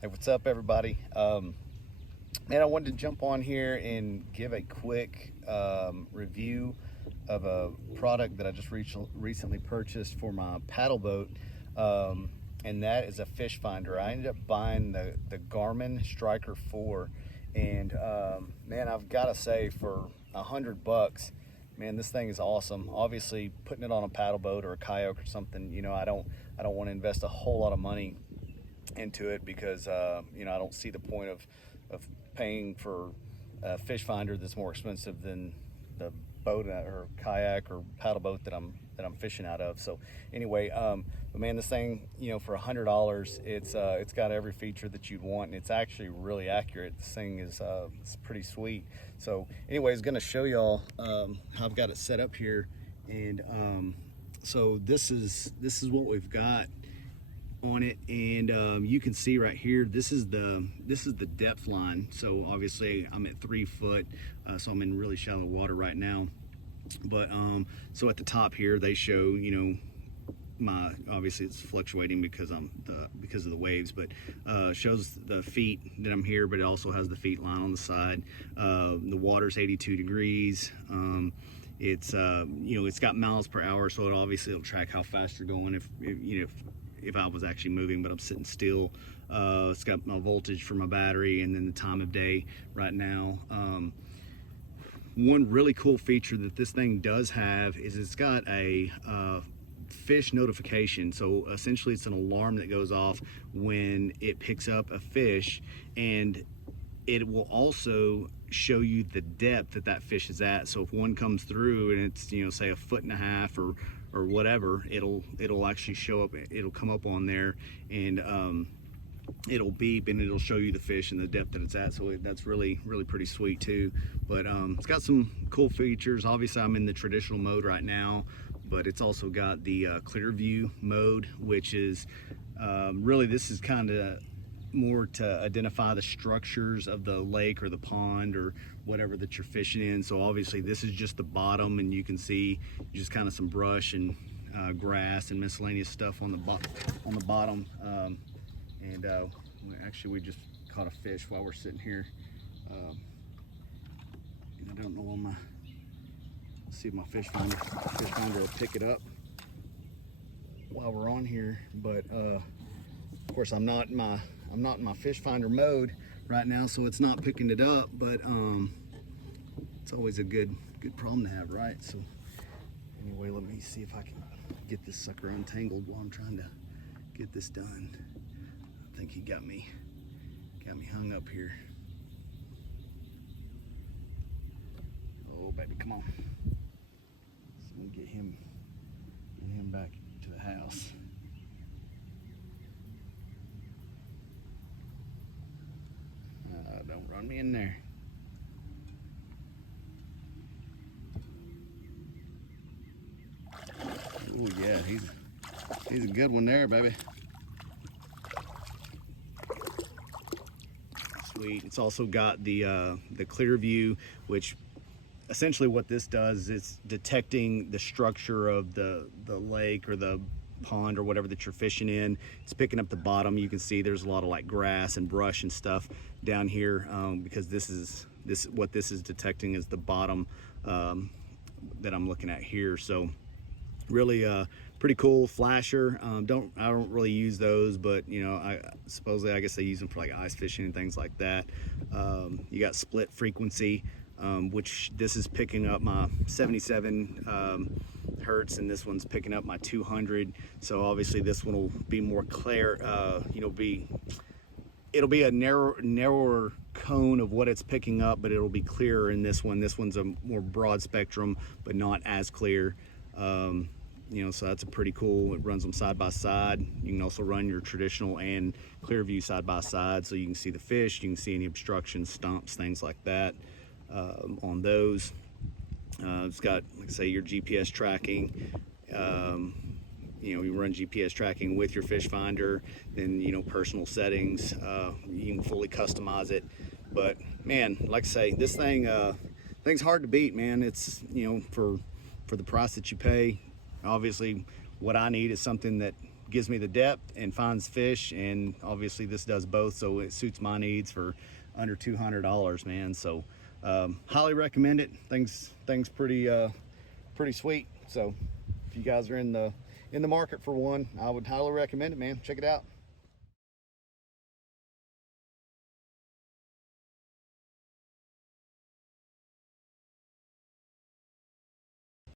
Hey, what's up, everybody? Man, I wanted to jump on here and give a quick review of a product that I just recently purchased for my paddle boat, and that is a Fishfinder. I ended up buying the Garmin Striker 4, and man, I've got to say, for $100, man, this thing is awesome. Obviously, putting it on a paddle boat or a kayak or something, I don't want to invest a whole lot of money into it because I don't see the point of paying for a fish finder that's more expensive than the boat or kayak or paddle boat that I'm fishing out of. So anyway, but man, this thing, for $100, it's got every feature that you'd want, and it's actually really accurate. This thing is it's pretty sweet. So anyway, I'm going to show y'all how I've got it set up here, and so this is what we've got on it, and you can see right here, this is the depth line. So obviously I'm at 3 foot, so I'm in really shallow water right now. But so at the top here they show, my, obviously it's fluctuating because because of the waves, but shows the feet that I'm here, but it also has the feet line on the side. The water's 82 degrees. It's it's got miles per hour, so it'll track how fast you're going if I was actually moving, but I'm sitting still. It's got my voltage for my battery, and then the time of day right now. One really cool feature that this thing does have is it's got a fish notification. So essentially it's an alarm that goes off when it picks up a fish, and it will also show you the depth that fish is at. So if one comes through and it's, say 1.5 feet or whatever, it'll actually show up. It'll come up on there, and it'll beep, and it'll show you the fish and the depth that it's at. So that's really pretty sweet too. But it's got some cool features. Obviously I'm in the traditional mode right now, but it's also got the clear view mode, which is really, this is kind of more to identify the structures of the lake or the pond or whatever that you're fishing in. So obviously this is just the bottom, and you can see just kind of some brush and grass and miscellaneous stuff on the bottom. And actually we just caught a fish while we're sitting here. And I don't know on let's see if my fish finder will pick it up while we're on here. But of course I'm not in my fish finder mode right now, so it's not picking it up. But it's always a good problem to have, right? So anyway, let me see if I can get this sucker untangled while I'm trying to get this done. I think he got me hung up here. Oh baby, come on. So I'm gonna get him back to the house. Don't run me in there. Oh yeah, he's a good one there, baby. Sweet. It's also got the clear view, which essentially what this does is detecting the structure of the lake or the pond or whatever that you're fishing in. It's picking up the bottom. You can see there's a lot of like grass and brush and stuff down here, because what this is detecting is the bottom that I'm looking at here. So really pretty cool flasher. I don't really use those, but I guess they use them for like ice fishing and things like that. You got split frequency, which this is picking up my 77 hertz, and this one's picking up my 200. So obviously this one will be more clear. It'll be a narrower cone of what it's picking up, but it'll be clearer in this one. This one's a more broad spectrum, but not as clear. So that's a pretty cool. It runs them side by side. You can also run your traditional and clear view side by side, so you can see the fish, you can see any obstructions, stumps, things like that on those. It's got, like I say, your GPS tracking. You run GPS tracking with your fish finder, then personal settings. You can fully customize it. But man, like I say, this thing's hard to beat, man. It's for the price that you pay. Obviously what I need is something that gives me the depth and finds fish, and obviously this does both, so it suits my needs for under $200, man. So highly recommend it. Things pretty sweet. So if you guys are in the market for one, I would highly recommend it, man. Check it out.